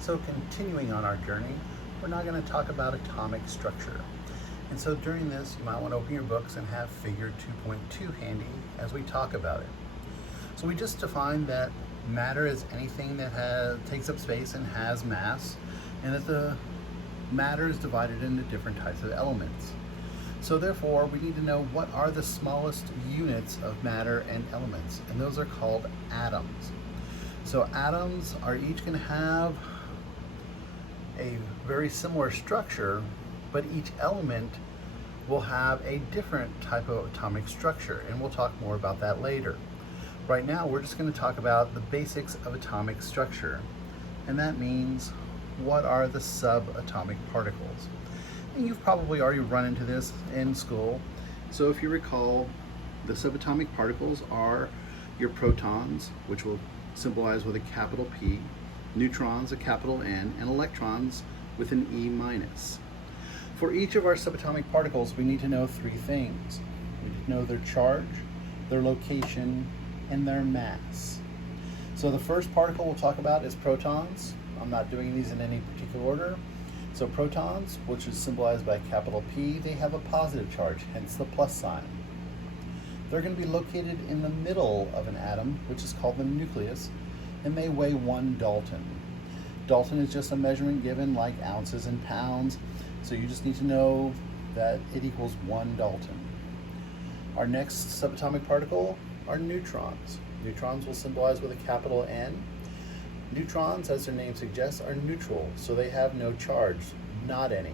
So continuing on our journey, we're now going to talk about atomic structure. And so during this, you might want to open your books and have figure 2.2 handy as we talk about it. So we just defined that matter is anything that takes up space and has mass, and that the matter is divided into different types of elements. So therefore, we need to know what are the smallest units of matter and elements, and those are called atoms. So atoms are each going to have a very similar structure, but each element will have a different type of atomic structure, and we'll talk more about that later. Right now, we're just going to talk about the basics of atomic structure, and that means what are the subatomic particles. And you've probably already run into this in school. So if you recall, the subatomic particles are your protons, which will symbolize with a capital P, neutrons, a capital N, and electrons with an E minus. For each of our subatomic particles, we need to know three things. We need to know their charge, their location, and their mass. So the first particle we'll talk about is protons. I'm not doing these in any particular order. So protons, which is symbolized by a capital P, they have a positive charge, hence the plus sign. They're going to be located in the middle of an atom, which is called the nucleus, and they weigh 1 Dalton. Dalton is just a measurement given like ounces and pounds, so you just need to know that it equals 1 Dalton. Our next subatomic particle are neutrons. Neutrons will symbolize with a capital N. Neutrons, as their name suggests, are neutral, so they have no charge, not any.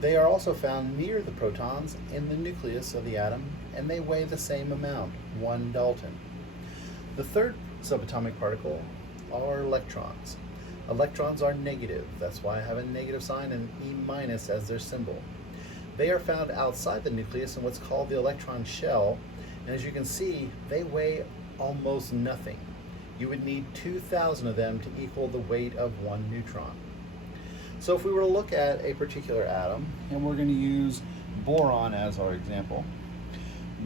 They are also found near the protons in the nucleus of the atom, and they weigh the same amount, 1 Dalton. The third subatomic particle are electrons. Electrons are negative, that's why I have a negative sign and E minus as their symbol. They are found outside the nucleus in what's called the electron shell, and as you can see, they weigh almost nothing. You would need 2,000 of them to equal the weight of 1 neutron. So if we were to look at a particular atom, and we're going to use boron as our example,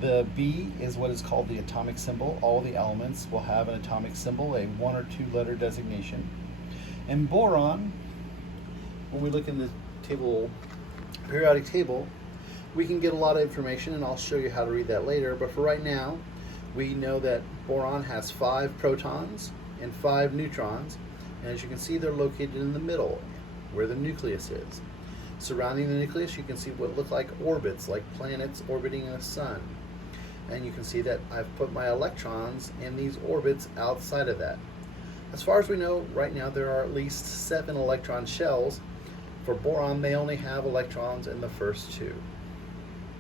the B is what is called the atomic symbol. All the elements will have an atomic symbol, a 1 or 2 letter designation. And boron, when we look in the periodic table, we can get a lot of information, and I'll show you how to read that later. But for right now, we know that boron has 5 protons and 5 neutrons, and as you can see, they're located in the middle, where the nucleus is. Surrounding the nucleus, you can see what look like orbits, like planets orbiting a sun. And you can see that I've put my electrons in these orbits outside of that. As far as we know, right now there are at least 7 electron shells. For boron, they only have electrons in the first 2.